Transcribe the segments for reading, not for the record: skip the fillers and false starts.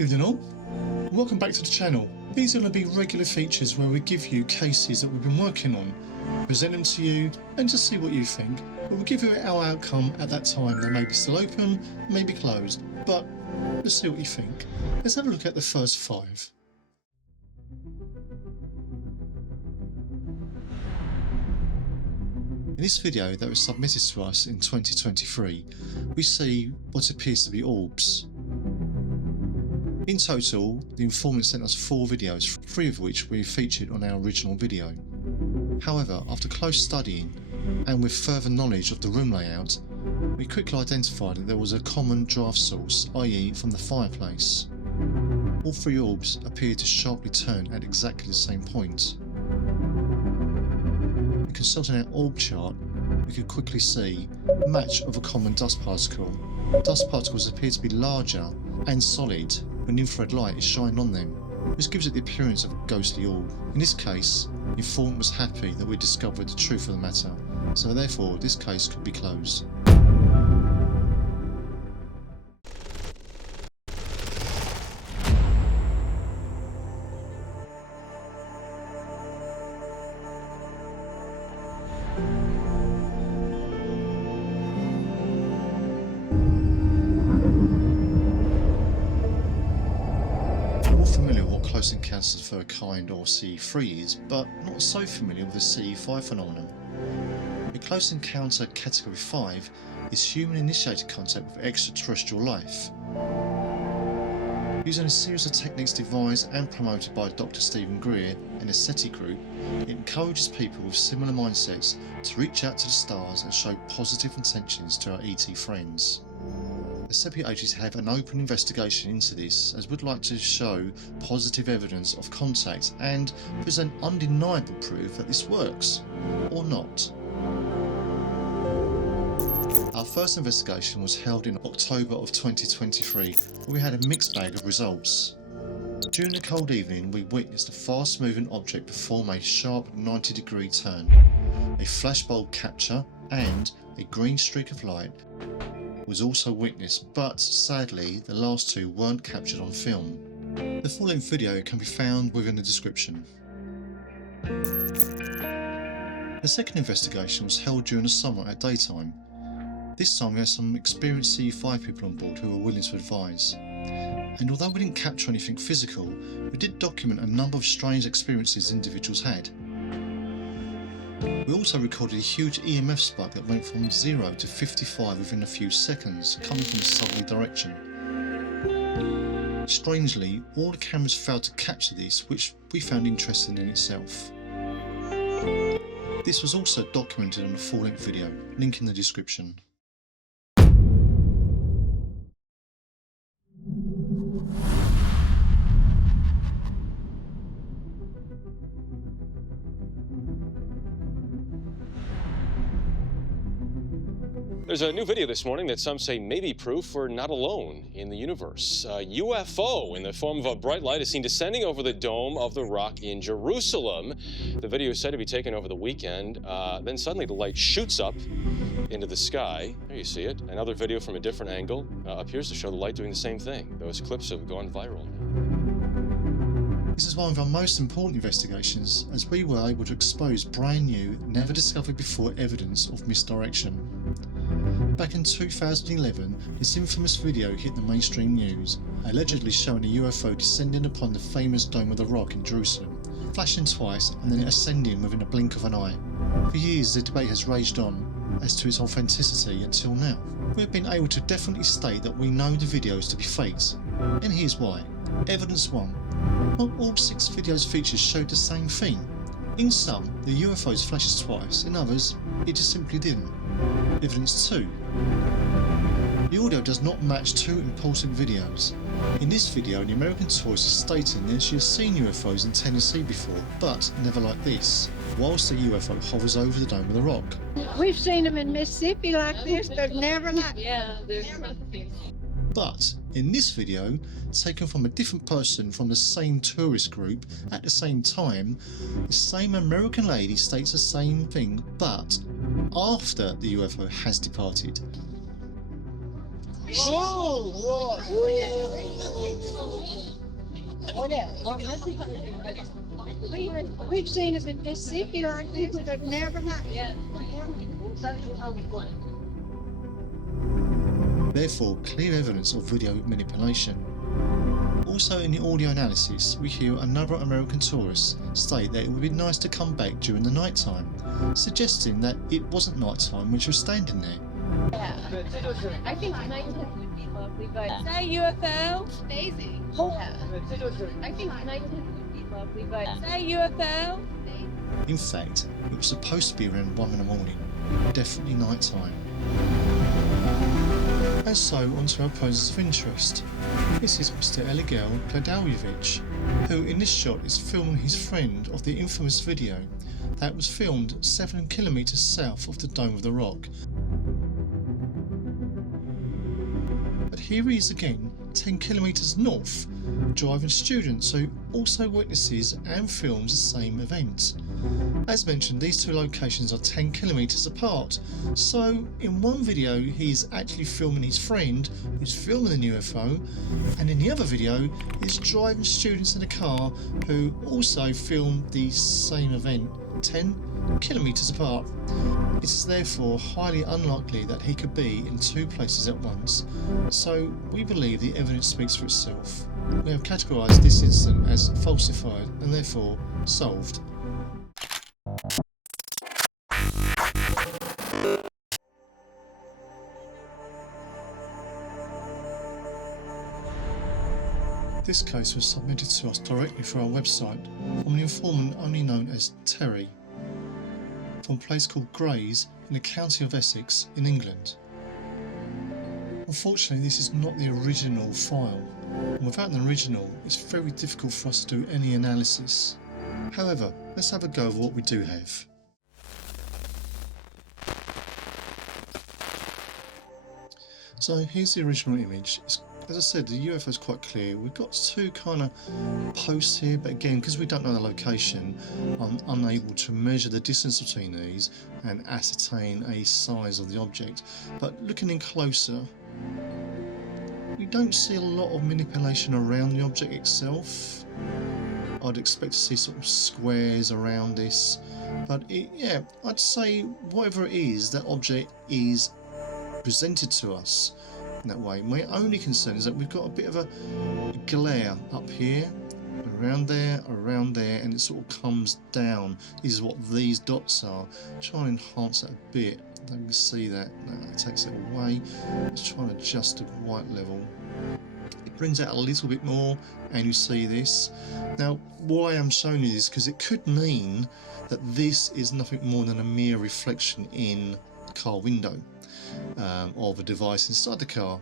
Evening all, and welcome back to the channel. These are going to be regular features where we give you cases that we've been working on, present them to you and just see what you think. But we'll give you our outcome at that time. They may be still open, may be closed, but let's see what you think. Let's have a look at the first 5. In this video that was submitted to us in 2023, we see what appears to be orbs. In total, the informant sent us 4 videos, 3 of which we featured on our original video. However, after close studying and with further knowledge of the room layout, we quickly identified that there was a common draft source, i.e. from the fireplace. All 3 orbs appeared to sharply turn at exactly the same point. In consulting our orb chart, we could quickly see a match of a common dust particle. Dust particles appear to be larger and solid when infrared light is shined on them. This gives it the appearance of a ghostly orb. In this case, the informant was happy that we discovered the truth of the matter, so therefore this case could be closed. Familiar with what Close Encounters of the Third Kind or CE3 is, but not so familiar with the CE5 phenomenon. The Close Encounter Category 5 is human-initiated contact with extraterrestrial life. Using a series of techniques devised and promoted by Dr. Stephen Greer and the SETI group, it encourages people with similar mindsets to reach out to the stars and show positive intentions to our ET friends. The SEPI Agency have an open investigation into this, as would like to show positive evidence of contact and present undeniable proof that this works, or not. Our first investigation was held in October of 2023, where we had a mixed bag of results. During a cold evening, we witnessed a fast moving object perform a sharp 90-degree turn. A flashbulb capture and a green streak of light was also witnessed, but sadly the last 2 weren't captured on film. The full-length video can be found within the description. The second investigation was held during the summer at daytime. This time we had some experienced CE5 people on board who were willing to advise. And although we didn't capture anything physical, we did document a number of strange experiences individuals had. We also recorded a huge EMF spike that went from 0 to 55 within a few seconds, coming from a southerly direction. Strangely, all the cameras failed to capture this, which we found interesting in itself. This was also documented on a full-length video, link in the description. There's a new video this morning that some say may be proof we're not alone in the universe. A UFO in the form of a bright light is seen descending over the Dome of the Rock in Jerusalem. The video is said to be taken over the weekend. Then suddenly the light shoots up into the sky. There you see it. Another video from a different angle appears to show the light doing the same thing. Those clips have gone viral. This is one of our most important investigations, as we were able to expose brand new, never discovered before evidence of misdirection. Back in 2011, this infamous video hit the mainstream news, allegedly showing a UFO descending upon the famous Dome of the Rock in Jerusalem, flashing twice and then ascending within a blink of an eye. For years the debate has raged on as to its authenticity until now. We have been able to definitely state that we know the videos to be faked, and here's why. Evidence 1. Not all 6 videos featured showed the same thing. In some, the UFOs flashes twice, in others, it just simply didn't. Evidence 2. The audio does not match 2 important videos. In this video, the American tourist is stating that she has seen UFOs in Tennessee before, but never like this, whilst the UFO hovers over the Dome of the Rock. We've seen them in Mississippi like this, but never like But in this video, taken from a different person from the same tourist group at the same time, the same American lady states the same thing, but after the UFO has departed. We've seen them in Mississippi like this, but they've never happened. Therefore, clear evidence of video manipulation. Also in the audio analysis, we hear another American tourist state that it would be nice to come back during the night time, suggesting that it wasn't night time when she was standing there. I think nighttime would be lovely, but is that a UFO? Amazing. I think nighttime would be lovely, but is that a UFO? In fact, it was supposed to be around 1 in the morning, definitely night time. And so onto our persons of interest. This is Mr. Eligel Kladaljevic, who in this shot is filming his friend of the infamous video that was filmed 7 kilometres south of the Dome of the Rock. But here he is again, 10 kilometres north, driving students who also witnesses and films the same event. As mentioned, these two locations are 10 kilometres apart, so in one video he's actually filming his friend who's filming the UFO, and in the other video he's driving students in a car who also filmed the same event 10 kilometres apart. It is therefore highly unlikely that he could be in two places at once, so we believe the evidence speaks for itself. We have categorised this incident as falsified and therefore solved. This case was submitted to us directly through our website from an informant only known as Terry, from a place called Grays in the county of Essex in England. Unfortunately, this is not the original file, and without an original it's very difficult for us to do any analysis. However, let's have a go of what we do have. So here's the original image. As I said, the UFO is quite clear. We've got two kind of posts here, but again, because we don't know the location, I'm unable to measure the distance between these and ascertain a size of the object. But looking in closer, we don't see a lot of manipulation around the object itself. I'd expect to see sort of squares around this, but yeah, I'd say whatever it is, that object is presented to us in that way. My only concern is that we've got a bit of a glare up here, around there, and it sort of comes down. This is what these dots are. Try and enhance that a bit. I don't see that. No, that takes it away. Let's try and adjust the white level. It brings out a little bit more, and you see this. Now, why I'm showing you this, because it could mean that this is nothing more than a mere reflection in the car window of a device inside the car.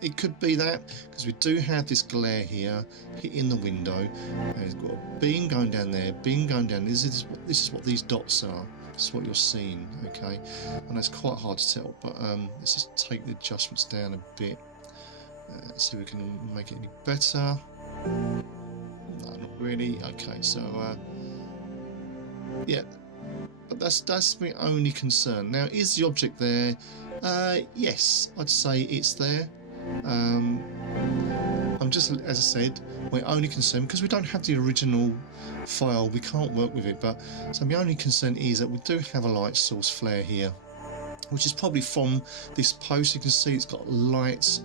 It could be that, because we do have this glare here hitting the window, and it's got a beam going down there, beam going down. This is what these dots are. This is what you're seeing, okay? And that's quite hard to tell, but let's just take the adjustments down a bit. See if we can make it any better. No, not really. Okay, so yeah, but that's my only concern. Now, is the object there? Yes, I'd say it's there. I'm just, as I said, my only concern, because we don't have the original file, we can't work with it, but so my only concern is that we do have a light source flare here, which is probably from this post. You can see it's got lights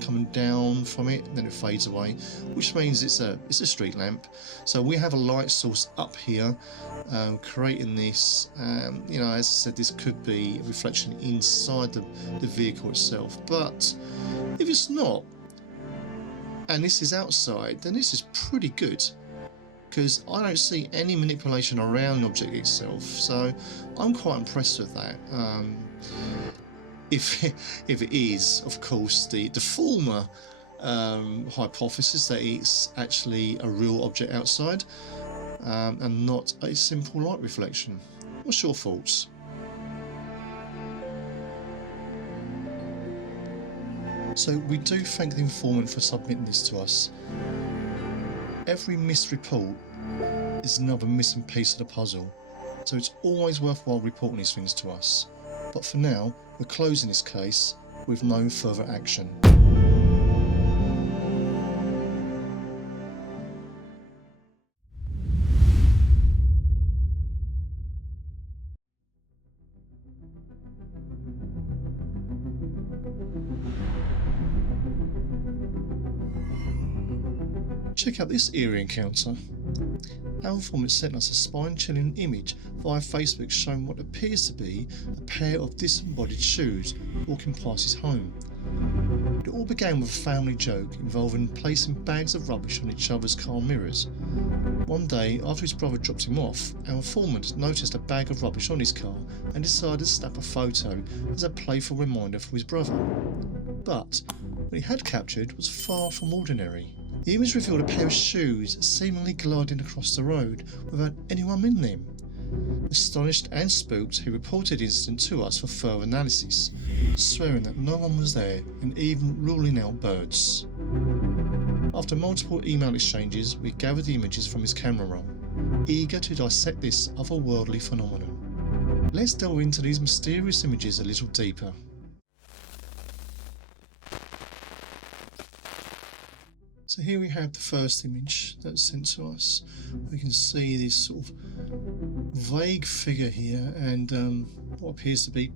coming down from it, and then it fades away, which means it's a street lamp. So we have a light source up here, creating this. You know, as I said, this could be a reflection inside the vehicle itself, but if it's not, and this is outside, then this is pretty good, because I don't see any manipulation around the object itself, so I'm quite impressed with that. If it is, of course, the former hypothesis that it's actually a real object outside and not a simple light reflection. What's your thoughts? So we do thank the informant for submitting this to us. Every missed report is another missing piece of the puzzle, so it's always worthwhile reporting these things to us. But for now, we're closing this case with no further action. Check out this eerie encounter. Our informant sent us a spine-chilling image via Facebook showing what appears to be a pair of disembodied shoes walking past his home. It all began with a family joke involving placing bags of rubbish on each other's car mirrors. One day, after his brother dropped him off, our informant noticed a bag of rubbish on his car and decided to snap a photo as a playful reminder for his brother. But what he had captured was far from ordinary. The image revealed a pair of shoes seemingly gliding across the road without anyone in them. Astonished and spooked, he reported the incident to us for further analysis, swearing that no one was there and even ruling out birds. After multiple email exchanges, we gathered the images from his camera roll, eager to dissect this otherworldly phenomenon. Let's delve into these mysterious images a little deeper. So here we have the first image that's sent to us. We can see this sort of vague figure here and what appears to be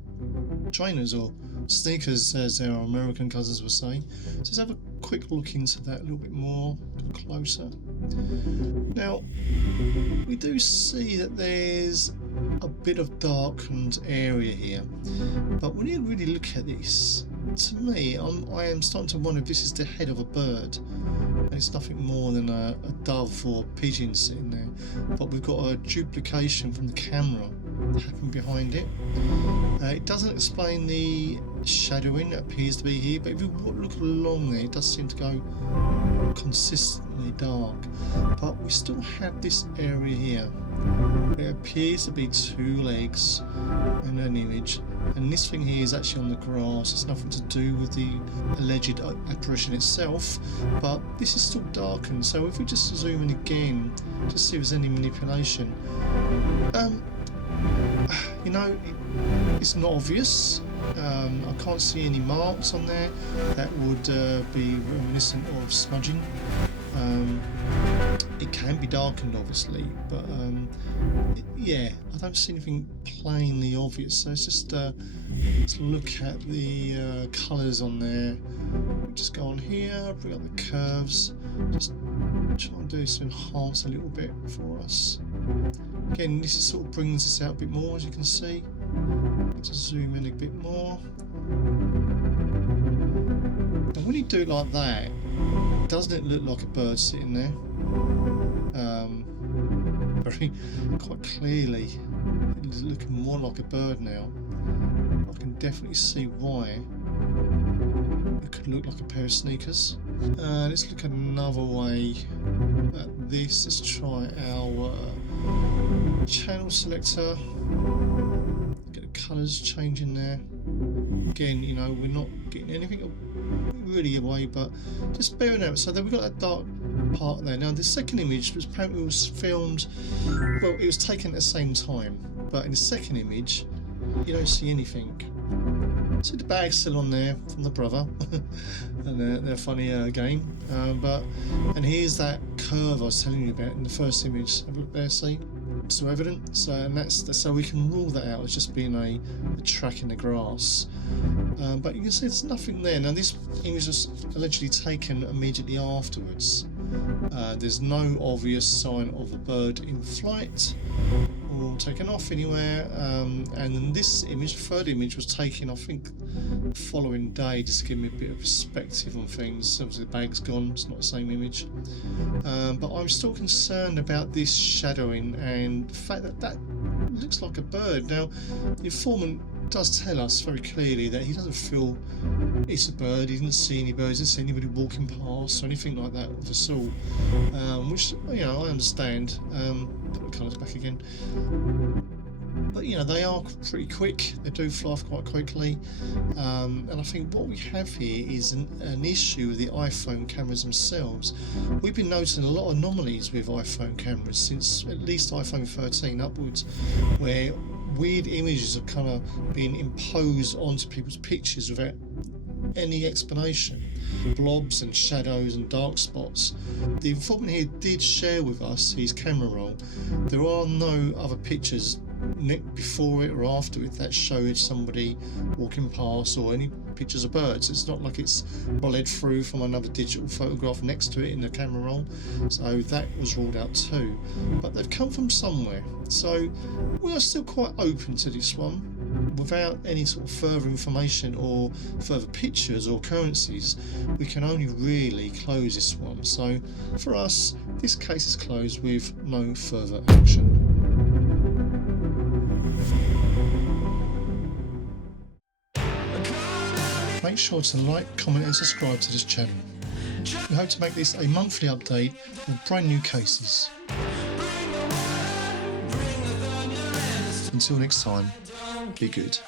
trainers or sneakers, as our American cousins were saying. So let's have a quick look into that a little bit more, closer. Now, we do see that there's a bit of darkened area here, but when you really look at this, to me, I am starting to wonder if this is the head of a bird. And it's nothing more than a dove or a pigeon sitting there, but we've got a duplication from the camera happening behind it. It doesn't explain the shadowing that appears to be here, but if you look along there, it does seem to go consistently dark. But we still have this area here. It appears to be two legs and an image, and this thing here is actually on the grass. It's nothing to do with the alleged apparition itself, but this is still darkened. So if we just zoom in again to see if there's any manipulation, you know, it's not obvious. I can't see any marks on there that would be reminiscent of smudging. It can be darkened, obviously, but yeah, I don't see anything plainly obvious. So it's just let's look at the colours on there. We just go on here, bring up the curves, just try and do this to enhance a little bit for us. Again, this is sort of brings this out a bit more, as you can see. Let's zoom in a bit more. And when you do it like that, doesn't it look like a bird sitting there? Quite clearly, it's looking more like a bird now. I can definitely see why it could look like a pair of sneakers. Let's look at another way at this. Let's try our channel selector. Get the colours changing there. Again, you know, we're not getting anything really away, but just bearing out. So then we've got that dark part there. Now the second image was apparently filmed, well, it was taken at the same time, but in the second image you don't see anything. See the bag's still on there from the brother and they're funny again, and here's that curve I was telling you about in the first image. Have a look there, see? Still evident. So, and that's so we can rule that out as just being a track in the grass. But you can see there's nothing there. Now this image was allegedly taken immediately afterwards. There's no obvious sign of a bird in flight or taken off anywhere. And then this image, the third image, was taken, I think, the following day, just to give me a bit of perspective on things. Obviously the bag's gone, it's not the same image. But I'm still concerned about this shadowing and the fact that that looks like a bird. Now, the informant does tell us very clearly that he doesn't feel it's a bird. He didn't see any birds, didn't see anybody walking past or anything like that of the sort, which, you know, I understand. Put the colours back again. But you know, they are pretty quick, they do fly off quite quickly, and I think what we have here is an issue with the iPhone cameras themselves. We've been noticing a lot of anomalies with iPhone cameras since at least iPhone 13 upwards, where weird images are kind of being imposed onto people's pictures without any explanation. Blobs and shadows and dark spots. The informant here did share with us his camera roll. There are no other pictures before it or after it that showed somebody walking past or any pictures of birds. It's not like it's bled through from another digital photograph next to it in the camera roll, so that was ruled out too. But they've come from somewhere, so we are still quite open to this one. Without any sort of further information or further pictures or occurrences, we can only really close this one. So for us, this case is closed with no further action. Make sure to like, comment and subscribe to this channel. We hope to make this a monthly update of brand new cases. Until next time, be good.